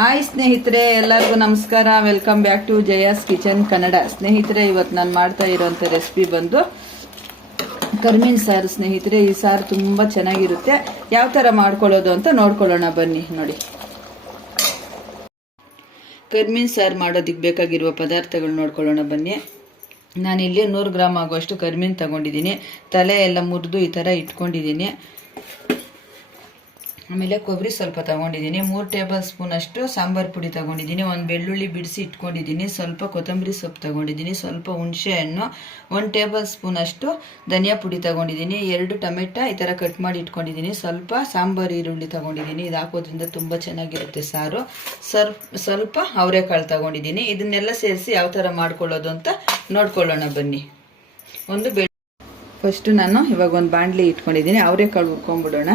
Hi ಸ್ನೇಹಿತರೆ, ಎಲ್ಲರಿಗೂ ನಮಸ್ಕಾರ. Welcome back to Jaya's kitchen Kannada. ಸ್ನೇಹಿತರೆ, ಇವತ್ತು ನಾನು ಮಾಡ್ತಾ ಇರೋಂಥ ರೆಸಿಪಿ ಬಂದು ಕರ್ಮೀನ್ ಸಾರು. ಸ್ನೇಹಿತರೆ, ಈ ಸಾರು ತುಂಬ ಚೆನ್ನಾಗಿರುತ್ತೆ. ಯಾವ ಥರ ಮಾಡ್ಕೊಳ್ಳೋದು ಅಂತ ನೋಡ್ಕೊಳ್ಳೋಣ ಬನ್ನಿ. ನೋಡಿ, ಕರ್ಮೀನ್ ಸಾರು ಮಾಡೋದಕ್ಕೆ ಬೇಕಾಗಿರುವ ಪದಾರ್ಥಗಳು ನೋಡ್ಕೊಳ್ಳೋಣ ಬನ್ನಿ. ನಾನಿಲ್ಲಿ 100 ಗ್ರಾಮ್ ಆಗುವಷ್ಟು ಕರ್ಮೀನ್ ತಗೊಂಡಿದ್ದೀನಿ. ತಲೆ ಎಲ್ಲ ಮುರಿದು ಈ ಥರ ಇಟ್ಕೊಂಡಿದ್ದೀನಿ. ಆಮೇಲೆ ಕೊಬ್ಬರಿ ಸ್ವಲ್ಪ ತಗೊಂಡಿದ್ದೀನಿ. 3 ಟೇಬಲ್ ಸ್ಪೂನ್ ಅಷ್ಟು ಸಾಂಬಾರು ಪುಡಿ ತಗೊಂಡಿದ್ದೀನಿ. 1 ಬೆಳ್ಳುಳ್ಳಿ ಬಿಡಿಸಿ ಇಟ್ಕೊಂಡಿದ್ದೀನಿ. ಸ್ವಲ್ಪ ಕೊತ್ತಂಬರಿ ಸೊಪ್ಪು ತಗೊಂಡಿದ್ದೀನಿ. ಸ್ವಲ್ಪ ಹುಣಸೆ ಹಣ್ಣು, 1 ಟೇಬಲ್ ಸ್ಪೂನ್ ಅಷ್ಟು ಧನಿಯಾ ಪುಡಿ ತಗೊಂಡಿದ್ದೀನಿ. 2 ಟೊಮೆಟೊ ಈ ಥರ ಕಟ್ ಮಾಡಿ ಇಟ್ಕೊಂಡಿದ್ದೀನಿ. ಸ್ವಲ್ಪ ಸಾಂಬಾರು ಈರುಳ್ಳಿ ತಗೊಂಡಿದ್ದೀನಿ. ಇದು ಹಾಕೋದ್ರಿಂದ ತುಂಬ ಚೆನ್ನಾಗಿರುತ್ತೆ ಸಾರು. ಸ್ವಲ್ಪ ಅವರೆಕಾಳು ತಗೊಂಡಿದ್ದೀನಿ. ಇದನ್ನೆಲ್ಲ ಸೇರಿಸಿ ಯಾವ ಥರ ಮಾಡ್ಕೊಳ್ಳೋದು ಅಂತ ನೋಡ್ಕೊಳ್ಳೋಣ ಬನ್ನಿ. ಫಸ್ಟು ನಾನು ಇವಾಗ ಒಂದು ಬಾಣಲಿ ಇಟ್ಕೊಂಡಿದ್ದೀನಿ. ಅವರೆಕಾಳು ಹುರ್ಕೊಂಡ್ಬಿಡೋಣ.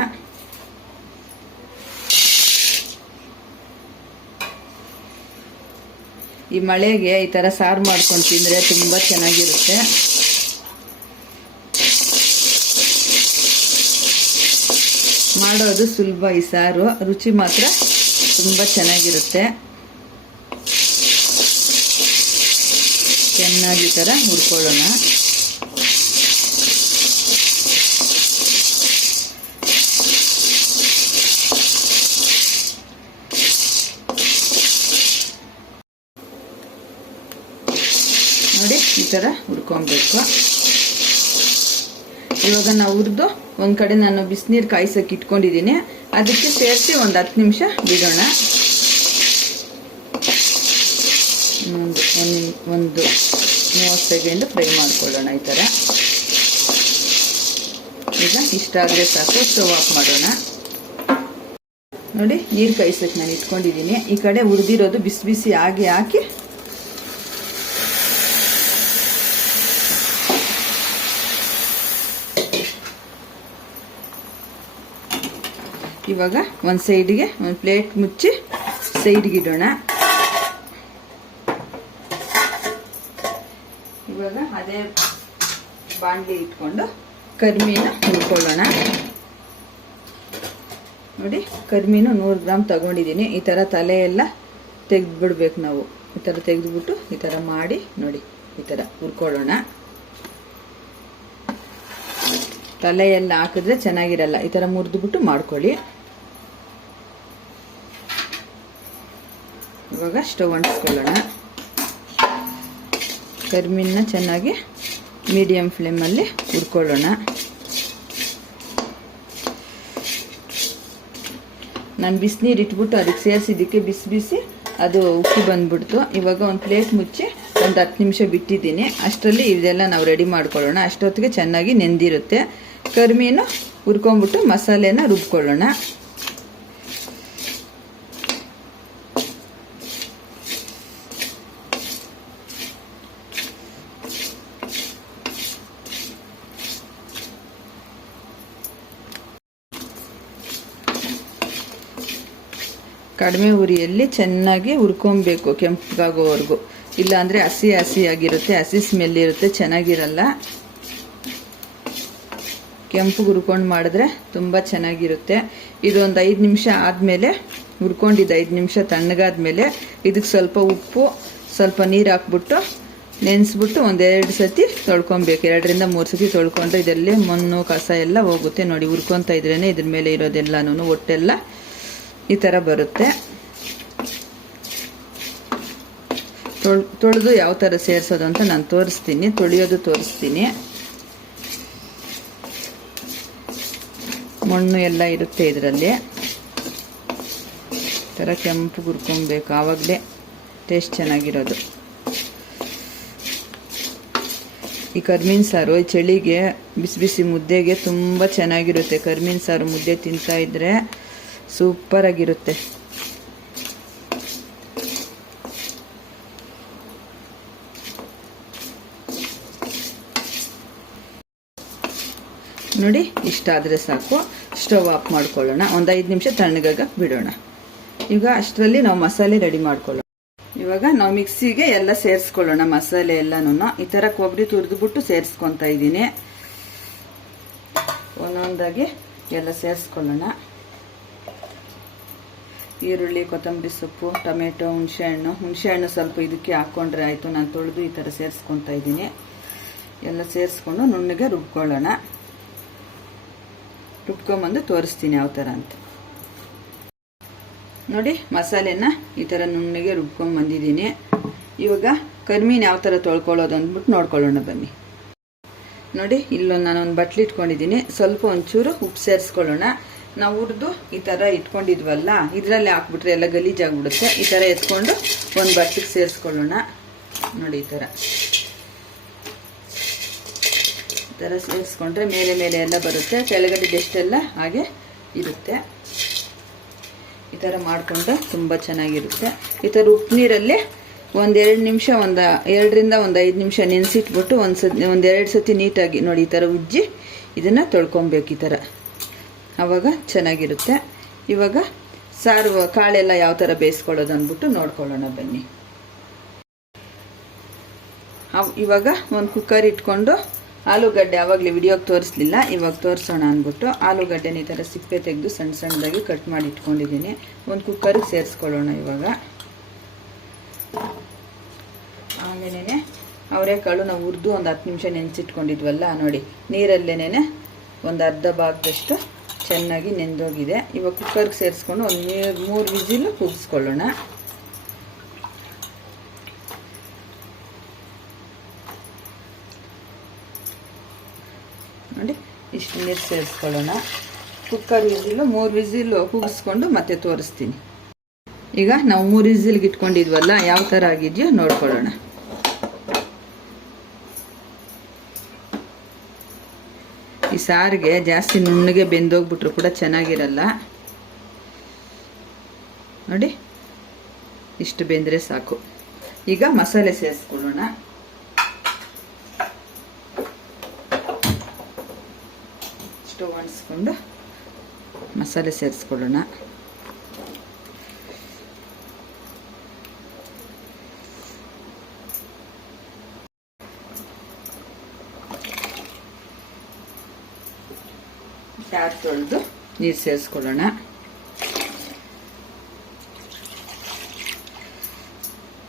ಈ ಮಳೆಗೆ ಈ ಥರ ಸಾರು ಮಾಡ್ಕೊಂಡು ತಿಂದರೆ ತುಂಬ ಚೆನ್ನಾಗಿರುತ್ತೆ. ಮಾಡೋದು ಸುಲಭ. ಈ ಸಾರು ರುಚಿ ಮಾತ್ರ ತುಂಬ ಚೆನ್ನಾಗಿರುತ್ತೆ. ಚೆನ್ನಾಗಿ ಈ ಥರ ಹುರ್ಕೊಳ್ಳೋಣ. ನೋಡಿ, ಈ ಥರ ಹುರ್ಕೊಬೇಕು. ಇವಾಗ ನಾವು ಹುರಿದು ಒಂದು ಕಡೆ ನಾನು ಬಿಸಿನೀರು ಕಾಯಿಸೋಕೆ ಇಟ್ಕೊಂಡಿದ್ದೀನಿ. ಅದಕ್ಕೆ ಸೇರಿಸಿ ಒಂದು 10 ನಿಮಿಷ ಬಿಡೋಣ. ಒಂದು 30 ಸೆಕೆಂಡ್ ಫ್ರೈ ಮಾಡ್ಕೊಳ್ಳೋಣ. ಈ ಥರ ಈಗ ಇಷ್ಟ ಆದರೆ ಸಾಕು. ಸ್ಟವ್ ಆಫ್ ಮಾಡೋಣ. ನೋಡಿ, ನೀರು ಕಾಯಿಸೋಕೆ ನಾನು ಇಟ್ಕೊಂಡಿದ್ದೀನಿ. ಈ ಕಡೆ ಹುರಿದಿರೋದು ಬಿಸಿ ಬಿಸಿ ಹಾಕಿ ಇವಾಗ ಒಂದು ಸೈಡ್ಗೆ ಒಂದು ಪ್ಲೇಟ್ ಮುಚ್ಚಿ ಸೈಡ್ಗೆ ಇಡೋಣ. ಇವಾಗ ಅದೇ ಬಾಣಲಿ ಇಟ್ಕೊಂಡು ಕರ್ಮೀನ ಹುರ್ಕೊಳ್ಳೋಣ. ನೋಡಿ, ಕರ್ಮೀನು 100 ಗ್ರಾಮ್ ತಗೊಂಡಿದ್ದೀನಿ. ಈ ಥರ ತಲೆ ಎಲ್ಲ ತೆಗೆದ್ಬಿಡ್ಬೇಕು ನಾವು. ಈ ಥರ ತೆಗೆದ್ಬಿಟ್ಟು ಈ ಥರ ಮಾಡಿ ನೋಡಿ, ಈ ಥರ ಹುರ್ಕೊಳ್ಳೋಣ. ತಲೆ ಎಲ್ಲ ಹಾಕಿದ್ರೆ ಚೆನ್ನಾಗಿರಲ್ಲ. ಈ ಥರ ಮುರಿದ್ಬಿಟ್ಟು ಮಾಡ್ಕೊಳ್ಳಿ. ಇವಾಗ ಸ್ಟವ್ ಅಂಟಿಸ್ಕೊಳ್ಳೋಣ. ಕರ್ಮೀನ ಚೆನ್ನಾಗಿ ಮೀಡಿಯಂ ಫ್ಲೇಮಲ್ಲಿ ಹುರ್ಕೊಳ್ಳೋಣ. ನಾನು ಬಿಸಿನೀರು ಇಟ್ಬಿಟ್ಟು ಅದಕ್ಕೆ ಸೇರಿಸಿದ್ದಕ್ಕೆ ಬಿಸಿ ಬಿಸಿ ಅದು ಉಕ್ಕಿ ಬಂದ್ಬಿಡ್ತು. ಇವಾಗ ಒಂದು ಪ್ಲೇಟ್ ಮುಚ್ಚಿ ಒಂದು 10 ನಿಮಿಷ ಬಿಟ್ಟಿದ್ದೀನಿ. ಅಷ್ಟರಲ್ಲಿ ಇದೆಲ್ಲ ನಾವು ರೆಡಿ ಮಾಡ್ಕೊಳ್ಳೋಣ. ಅಷ್ಟೊತ್ತಿಗೆ ಚೆನ್ನಾಗಿ ನೆಂದಿರುತ್ತೆ. ಕರ್ಮೀನು ಹುರ್ಕೊಂಡ್ಬಿಟ್ಟು ಮಸಾಲೆನ ರುಬ್ಕೊಳ್ಳೋಣ. ಕಡಿಮೆ ಉರಿಯಲ್ಲಿ ಚೆನ್ನಾಗಿ ಹುರ್ಕೊಬೇಕು, ಕೆಂಪಗಾಗೋವರೆಗೂ. ಇಲ್ಲಾಂದರೆ ಹಸಿ ಆಗಿರುತ್ತೆ, ಹಸಿ ಸ್ಮೆಲ್ ಇರುತ್ತೆ, ಚೆನ್ನಾಗಿರಲ್ಲ. ಕೆಂಪು ಹುರ್ಕೊಂಡು ಮಾಡಿದ್ರೆ ತುಂಬ ಚೆನ್ನಾಗಿರುತ್ತೆ. ಇದೊಂದು 5 ನಿಮಿಷ ಆದಮೇಲೆ, ಹುರ್ಕೊಂಡಿದ್ದು 5 ನಿಮಿಷ ತಣ್ಣಗಾದ್ಮೇಲೆ ಇದಕ್ಕೆ ಸ್ವಲ್ಪ ಉಪ್ಪು, ಸ್ವಲ್ಪ ನೀರು ಹಾಕ್ಬಿಟ್ಟು ನೆನೆಸ್ಬಿಟ್ಟು 1-2 ಸತಿ ತೊಳ್ಕೊಬೇಕು. 2ರಿಂದ 3 ಸತಿ ತೊಳ್ಕೊಂಡ್ರೆ ಇದರಲ್ಲಿ ಮಣ್ಣು ಕಸ ಎಲ್ಲ ಹೋಗುತ್ತೆ. ನೋಡಿ, ಹುರ್ಕೊತಾ ಇದ್ರೇ ಇದ್ರ ಮೇಲೆ ಇರೋದೆಲ್ಲನೂ ಒಟ್ಟೆಲ್ಲ ಈ ಥರ ಬರುತ್ತೆ. ತೊಳೆದು ಯಾವ ಥರ ಸೇರಿಸೋದು ಅಂತ ನಾನು ತೋರಿಸ್ತೀನಿ. ತೊಳೆಯೋದು ತೋರಿಸ್ತೀನಿ. ಮಣ್ಣು ಎಲ್ಲ ಇರುತ್ತೆ ಇದರಲ್ಲಿ. ಈ ಥರ ಕೆಂಪು ಹುರ್ಕೊಬೇಕು, ಆವಾಗಲೇ ಟೇಸ್ಟ್ ಚೆನ್ನಾಗಿರೋದು. ಈ ಕರ್ಮೀನ್ ಸಾರು ಈ ಚಳಿಗೆ ಬಿಸಿ ಬಿಸಿ ಮುದ್ದೆಗೆ ತುಂಬ ಚೆನ್ನಾಗಿರುತ್ತೆ. ಕರ್ಮೀನ್ ಸಾರು ಮುದ್ದೆ ತಿಂತಾ ಇದ್ರೆ ಸೂಪರ್ ಆಗಿರುತ್ತೆ. ನೋಡಿ, ಇಷ್ಟ ಆದರೆ ಸಾಕು. ಸ್ಟವ್ ಆಫ್ ಮಾಡ್ಕೊಳ್ಳೋಣ. ಒಂದು 5 ನಿಮಿಷ ತಣ್ಣಗಾಗ ಬಿಡೋಣ. ಈಗ ಅಷ್ಟರಲ್ಲಿ ನಾವು ಮಸಾಲೆ ರೆಡಿ ಮಾಡ್ಕೊಳ್ಳೋಣ. ಇವಾಗ ನಾವು ಮಿಕ್ಸಿಗೆ ಎಲ್ಲ ಸೇರಿಸ್ಕೊಳ್ಳೋಣ. ಮಸಾಲೆ ಎಲ್ಲನೂ ಈ ಥರ ಕೊಬ್ಬರಿ ತುರಿದ್ಬಿಟ್ಟು ಸೇರಿಸ್ಕೊತಾ ಇದ್ದೀನಿ. ಒಂದೊಂದಾಗಿ ಎಲ್ಲ ಸೇರಿಸ್ಕೊಳ್ಳೋಣ. ಈರುಳ್ಳಿ, ಕೊತ್ತಂಬರಿ ಸೊಪ್ಪು, ಟೊಮೆಟೊ, ಹುಣಸೆಹಣ್ಣು ಸ್ವಲ್ಪ ಇದಕ್ಕೆ ಹಾಕ್ಕೊಂಡ್ರೆ ಆಯಿತು. ನಾನು ತೊಳೆದು ಈ ಥರ ಸೇರಿಸ್ಕೊತಾ ಇದ್ದೀನಿ. ಎಲ್ಲ ಸೇರಿಸ್ಕೊಂಡು ನುಣ್ಣಗೆ ರುಬ್ಕೊಳ್ಳೋಣ. ರುಬ್ಕೊಂಬಂದು ತೋರಿಸ್ತೀನಿ ಯಾವ ಥರ ಅಂತ. ನೋಡಿ, ಮಸಾಲೆನ ಈ ಥರ ನುಣ್ಣಗೆ ರುಬ್ಕೊಂಬಂದಿದ್ದೀನಿ. ಇವಾಗ ಕರಿಮೀನು ಯಾವ ಥರ ತೊಳ್ಕೊಳ್ಳೋದು ಅಂದ್ಬಿಟ್ಟು ನೋಡ್ಕೊಳ್ಳೋಣ ಬನ್ನಿ. ನೋಡಿ, ಇಲ್ಲೊಂದು ನಾನೊಂದು ಬಟ್ಲು ಇಟ್ಕೊಂಡಿದ್ದೀನಿ. ಸ್ವಲ್ಪ ಒಂಚೂರು ಉಪ್ಪು ಸೇರಿಸ್ಕೊಳ್ಳೋಣ. ನಾವು ಹುರಿದು ಈ ಥರ ಇಟ್ಕೊಂಡಿದ್ವಲ್ಲ, ಇದರಲ್ಲೇ ಹಾಕ್ಬಿಟ್ರೆ ಎಲ್ಲ ಗಲೀಜಾಗ್ಬಿಡುತ್ತೆ. ಈ ಥರ ಎತ್ಕೊಂಡು ಒಂದು ಬಟ್ಲಿಗೆ ಸೇರಿಸ್ಕೊಳ್ಳೋಣ. ನೋಡಿ, ಈ ಥರ ಸೇರಿಸ್ಕೊಂಡ್ರೆ ಮೇಲೆ ಮೇಲೆ ಎಲ್ಲ ಬರುತ್ತೆ, ಕೆಳಗಡೆ ಡೆಸ್ಟೆಲ್ಲ ಹಾಗೆ ಇರುತ್ತೆ. ಈ ಥರ ಮಾಡಿಕೊಂಡ್ರೆ ತುಂಬ ಚೆನ್ನಾಗಿರುತ್ತೆ. ಈ ಥರ ಉಪ್ಪು ನೀರಲ್ಲಿ ಒಂದೆರಡು ನಿಮಿಷ, 2 ರಿಂದ 5 ನಿಮಿಷ ನೆನೆಸಿಟ್ಬಿಟ್ಟು ಒಂದೆರಡು ಸತಿ ನೀಟಾಗಿ ನೋಡಿ ಈ ಥರ ಉಜ್ಜಿ ಇದನ್ನು ತೊಳ್ಕೊಬೇಕು. ಈ ಥರ ಆವಾಗ ಚೆನ್ನಾಗಿರುತ್ತೆ. ಇವಾಗ ಸಾರು ಕಾಳೆಲ್ಲ ಯಾವ ಥರ ಬೇಯಿಸ್ಕೊಳ್ಳೋದು ಅಂದ್ಬಿಟ್ಟು ನೋಡ್ಕೊಳ್ಳೋಣ ಬನ್ನಿ. ಇವಾಗ ಒಂದು ಕುಕ್ಕರ್ ಇಟ್ಕೊಂಡು ಆಲೂಗಡ್ಡೆ, ಆವಾಗಲೇ ವಿಡಿಯೋಗೆ ತೋರಿಸ್ಲಿಲ್ಲ, ಇವಾಗ ತೋರಿಸೋಣ ಅಂದ್ಬಿಟ್ಟು ಆಲೂಗಡ್ಡೆನ ಈ ಥರ ಸಿಪ್ಪೆ ತೆಗೆದು ಸಣ್ಣ ಸಣ್ಣದಾಗಿ ಕಟ್ ಮಾಡಿ ಇಟ್ಕೊಂಡಿದ್ದೀನಿ. ಒಂದು ಕುಕ್ಕರಿಗೆ ಸೇರಿಸ್ಕೊಳ್ಳೋಣ. ಇವಾಗ ಆಮೇಲೆ ಅವರೆಕಾಳು ನಾವು ಹುರಿದು ಒಂದು 10 ನಿಮಿಷ ನೆನೆಸಿಟ್ಕೊಂಡಿದ್ವಲ್ಲ, ನೋಡಿ ನೀರಲ್ಲೇನೆ ಒಂದು ಅರ್ಧ ಭಾಗದಷ್ಟು ಚೆನ್ನಾಗಿ ನೆಂದೋಗಿದೆ. ಇವಾಗ ಕುಕ್ಕರ್ಗೆ ಸೇರಿಸ್ಕೊಂಡು ಒಂದು 3 ವಿಸಿಲ್ ಕೂಗಿಸ್ಕೊಳ್ಳೋಣ. ನೋಡಿ, ಇಷ್ಟು ನೀರು ಸೇರಿಸ್ಕೊಳ್ಳೋಣ. ಕುಕ್ಕರ್ ವಿಸಿಲು 3 ವಿಸಿಲ್ ಕೂಗಿಸ್ಕೊಂಡು ಮತ್ತೆ ತೋರಿಸ್ತೀನಿ. ಈಗ ನಾವು 3 ವಿಸಿಲ್ಗೆ ಇಟ್ಕೊಂಡಿದ್ವಲ್ಲ, ಯಾವ ಥರ ಆಗಿದೆಯೋ ನೋಡ್ಕೊಳ್ಳೋಣ. ಈ ಸಾರಿಗೆ ಜಾಸ್ತಿ ನುಣ್ಣಗೆ ಬೆಂದೋಗ್ಬಿಟ್ರು ಕೂಡ ಚೆನ್ನಾಗಿರಲ್ಲ. ನೋಡಿ, ಇಷ್ಟು ಬೆಂದರೆ ಸಾಕು. ಈಗ ಮಸಾಲೆ ಸೇರಿಸ್ಕೊಳ್ಳೋಣ. ಸ್ಟವ್ ಅಂಟಿಸ್ಕೊಂಡು ಮಸಾಲೆ ಸೇರಿಸ್ಕೊಳ್ಳೋಣ. ಸಾರು ತೊಳೆದು ನೀರು ಸೇರಿಸ್ಕೊಳ್ಳೋಣ.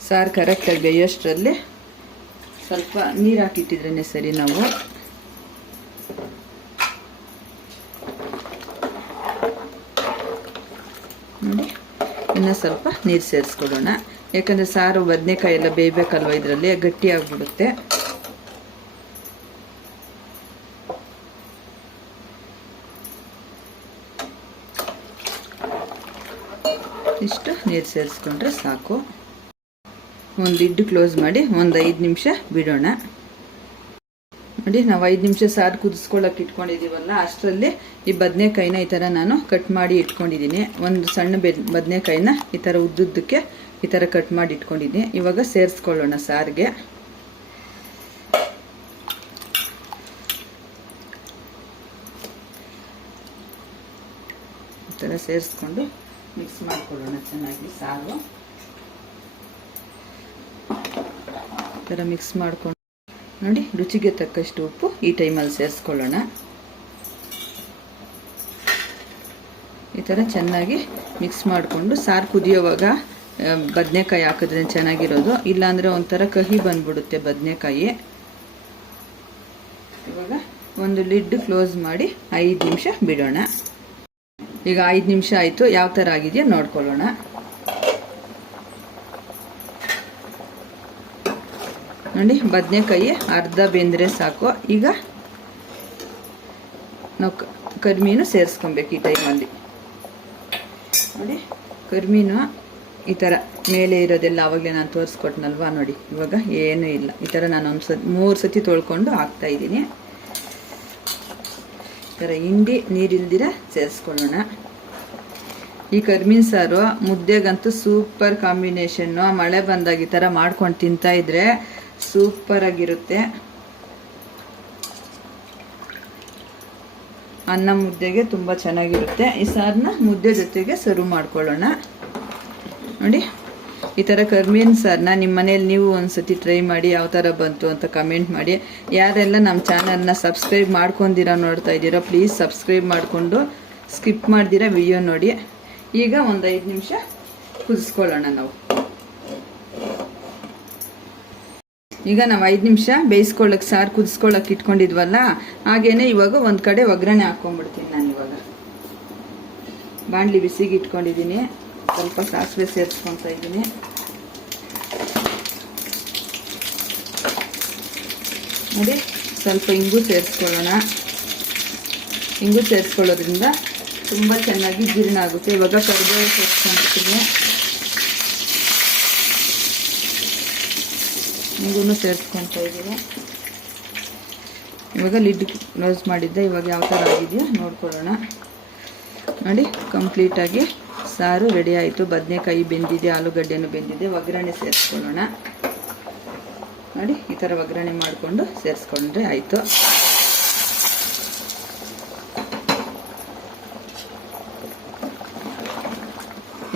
ಸಾರು ಕರೆಕ್ಟಾಗಿ ಬೇಯೋಷ್ಟರಲ್ಲಿ ಸ್ವಲ್ಪ ನೀರು ಹಾಕಿಟ್ಟಿದ್ರೇ ಸರಿ. ನಾವು ನೋಡಿ, ಇನ್ನೂ ಸ್ವಲ್ಪ ನೀರು ಸೇರಿಸ್ಕೊಳ್ಳೋಣ. ಯಾಕಂದರೆ ಸಾರು ಬದನೆಕಾಯಿ ಎಲ್ಲ ಬೇಯಬೇಕಲ್ವ, ಇದರಲ್ಲಿ ಗಟ್ಟಿ ಆಗಿಬಿಡುತ್ತೆ. ಇಷ್ಟು ನೀರು ಸೇರಿಸ್ಕೊಂಡ್ರೆ ಸಾಕು. ಒಂದು ಲಿಡ್ ಕ್ಲೋಸ್ ಮಾಡಿ ಒಂದು 5 ನಿಮಿಷ ಬಿಡೋಣ. ನೋಡಿ, ನಾವು 5 ನಿಮಿಷ ಸಾರು ಕುದಿಸ್ಕೊಳ್ಳೋಕೆ ಇಟ್ಕೊಂಡಿದ್ದೀವಲ್ಲ, ಅಷ್ಟರಲ್ಲಿ ಈ ಬದನೆಕಾಯಿನ ಈ ಥರ ನಾನು ಕಟ್ ಮಾಡಿ ಇಟ್ಕೊಂಡಿದ್ದೀನಿ. ಒಂದು ಸಣ್ಣ ಬದನೆಕಾಯಿನ ಈ ಥರ ಉದ್ದುದ್ದಕ್ಕೆ ಈ ಥರ ಕಟ್ ಮಾಡಿ ಇಟ್ಕೊಂಡಿದ್ದೀನಿ. ಇವಾಗ ಸೇರಿಸ್ಕೊಳ್ಳೋಣ ಸಾರಿಗೆ. ಈ ಥರ ಸೇರಿಸ್ಕೊಂಡು ಮಿಕ್ಸ್ ಮಾಡ್ಕೊಳ್ಳೋಣ ಚೆನ್ನಾಗಿ. ಸಾರು ಈ ಥರ ಮಿಕ್ಸ್ ಮಾಡ್ಕೊಂಡು ನೋಡಿ, ರುಚಿಗೆ ತಕ್ಕಷ್ಟು ಉಪ್ಪು ಈ ಟೈಮಲ್ಲಿ ಸೇರಿಸ್ಕೊಳ್ಳೋಣ. ಈ ಥರ ಚೆನ್ನಾಗಿ ಮಿಕ್ಸ್ ಮಾಡಿಕೊಂಡು ಸಾರು ಕುದಿಯೋವಾಗ ಬದನೆಕಾಯಿ ಹಾಕಿದ್ರೆ ಚೆನ್ನಾಗಿರೋದು. ಇಲ್ಲಾಂದರೆ ಒಂಥರ ಕಹಿ ಬಂದ್ಬಿಡುತ್ತೆ ಬದನೆಕಾಯಿ. ಇವಾಗ ಒಂದು ಲಿಡ್ ಕ್ಲೋಸ್ ಮಾಡಿ 5 ನಿಮಿಷ ಬಿಡೋಣ. ಈಗ 5 ನಿಮಿಷ ಆಯಿತು. ಯಾವ ಥರ ಆಗಿದೆಯೋ ನೋಡ್ಕೊಳ್ಳೋಣ. ನೋಡಿ, ಬದನೆಕಾಯಿ ಅರ್ಧ ಬೆಂದರೆ ಸಾಕು. ಈಗ ನಾವು ಕರಿಮೀನು ಸೇರಿಸ್ಕೊಬೇಕು ಈ ಟೈಮಲ್ಲಿ. ನೋಡಿ, ಕರಿಮೀನು ಈ ಥರ ಮೇಲೆ ಇರೋದೆಲ್ಲ ಆವಾಗಲೇ ನಾನು ತೋರಿಸ್ಕೊಟ್ನಲ್ವಾ. ನೋಡಿ, ಇವಾಗ ಏನೂ ಇಲ್ಲ. ಈ ಥರ ನಾನು 3 ಸತಿ ತೊಳ್ಕೊಂಡು ಹಾಕ್ತಾ ಇದ್ದೀನಿ. ಈ ಥರ ಹಿಂಡಿ ನೀರಿಲ್ದಿರ ಸೇರಿಸ್ಕೊಳ್ಳೋಣ. ಈ ಕರಿಮೀನು ಸಾರು ಮುದ್ದೆಗಂತೂ ಸೂಪರ್ ಕಾಂಬಿನೇಷನ್ನು. ಮಳೆ ಬಂದಾಗ ಈ ಥರ ಮಾಡ್ಕೊಂಡು ತಿಂತಾ ಇದ್ರೆ ಸೂಪರ್ ಆಗಿರುತ್ತೆ. ಅನ್ನ ಮುದ್ದೆಗೆ ತುಂಬ ಚೆನ್ನಾಗಿರುತ್ತೆ. ಈ ಸಾರನ್ನ ಮುದ್ದೆ ಜೊತೆಗೆ ಸರ್ವ್ ಮಾಡ್ಕೊಳ್ಳೋಣ. ನೋಡಿ, ಈ ಥರ ಕರಿಮೀನು ಸಾರನ್ನ ನಿಮ್ಮ ಮನೇಲಿ ನೀವು ಒಂದ್ಸತಿ ಟ್ರೈ ಮಾಡಿ ಯಾವ ಥರ ಬಂತು ಅಂತ ಕಮೆಂಟ್ ಮಾಡಿ. ಯಾರೆಲ್ಲ ನಮ್ಮ ಚಾನಲ್ನ ಸಬ್ಸ್ಕ್ರೈಬ್ ಮಾಡ್ಕೊಂಡಿರೋ ನೋಡ್ತಾ ಇದ್ದೀರೋ ಪ್ಲೀಸ್ ಸಬ್ಸ್ಕ್ರೈಬ್ ಮಾಡಿಕೊಂಡು ಸ್ಕಿಪ್ ಮಾಡ್ದಿರ ವಿಡಿಯೋ ನೋಡಿ. ಈಗ ಒಂದು 5 ನಿಮಿಷ ಕುದಿಸ್ಕೊಳ್ಳೋಣ ನಾವು. ಈಗ ನಾವು 5 ನಿಮಿಷ ಬೇಯಿಸ್ಕೊಳ್ಳೋಕೆ ಸಾರು ಕುದಿಸ್ಕೊಳ್ಳೋಕೆ ಇಟ್ಕೊಂಡಿದ್ವಲ್ಲ, ಹಾಗೇನೆ ಇವಾಗ ಒಂದು ಕಡೆ ಒಗ್ಗರಣೆ ಹಾಕ್ಕೊಂಡ್ಬಿಡ್ತೀನಿ ನಾನು. ಇವಾಗ ಬಾಣಲಿ ಬಿಸಿಗೆ ಇಟ್ಕೊಂಡಿದ್ದೀನಿ, ಸ್ವಲ್ಪ ಸಾಸಿವೆ ಸೇರಿಸ್ಕೊತಾ ಇದ್ದೀನಿ. ನೋಡಿ, ಸ್ವಲ್ಪ ಇಂಗು ಸೇರಿಸ್ಕೊಳ್ಳೋಣ. ಇಂಗು ಸೇರಿಸ್ಕೊಳ್ಳೋದ್ರಿಂದ ತುಂಬ ಚೆನ್ನಾಗಿ ಜೀರ್ಣ ಆಗುತ್ತೆ. ಇವಾಗ ಕರಿಬೇವು ಸೇರಿಸ್ಕೊಂಡ್ಬಿಡ್ತೀನಿ, ಇಂಗು ಸೇರಿಸ್ಕೊತಾ ಇದ್ದೀನಿ. ಇವಾಗ ಲಿಡ್ ಕ್ಲೋಸ್ ಮಾಡಿದ್ದೆ. ಇವಾಗ ಯಾವ ಥರ ಆಗಿದೆಯೋ ನೋಡ್ಕೊಳ್ಳೋಣ. ನೋಡಿ, ಕಂಪ್ಲೀಟಾಗಿ ಸಾರು ರೆಡಿ ಆಯಿತು. ಬದನೆಕಾಯಿ ಬೆಂದಿದೆ, ಆಲೂಗಡ್ಡೆನೂ ಬೆಂದಿದೆ. ಒಗ್ಗರಣೆ ಸೇರಿಸ್ಕೊಳ್ಳೋಣ. ನೋಡಿ, ಈ ಥರ ಒಗ್ಗರಣೆ ಮಾಡಿಕೊಂಡು ಸೇರಿಸ್ಕೊಂಡ್ರೆ ಆಯಿತು.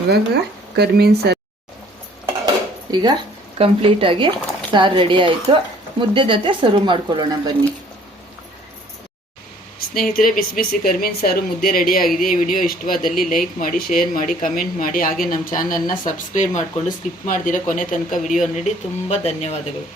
ಇವಾಗ ಕರಿಮೀನು ಸಾರು ಈಗ ಕಂಪ್ಲೀಟಾಗಿ ಸಾರು ರೆಡಿ ಆಯಿತು. ಮುದ್ದೆ ಜೊತೆ ಸರ್ವ್ ಮಾಡ್ಕೊಳ್ಳೋಣ ಬನ್ನಿ ಸ್ನೇಹಿತರೆ. ಬಿಸಿ ಬಿಸಿ ಕರಿಮೀನು ಸಾರು ಮುದ್ದೆ ರೆಡಿ ಆಗಿದೆ. ಈ ವಿಡಿಯೋ ಇಷ್ಟವಾದಲ್ಲಿ ಲೈಕ್ ಮಾಡಿ, ಶೇರ್ ಮಾಡಿ, ಕಮೆಂಟ್ ಮಾಡಿ. ಹಾಗೆ ನಮ್ಮ ಚಾನಲ್ನ ಸಬ್ಸ್ಕ್ರೈಬ್ ಮಾಡಿಕೊಂಡು ಸ್ಕಿಪ್ ಮಾಡ್ದಿರ ಕೊನೆ ತನಕ ವಿಡಿಯೋ ನೋಡಿ. ತುಂಬ ಧನ್ಯವಾದಗಳು.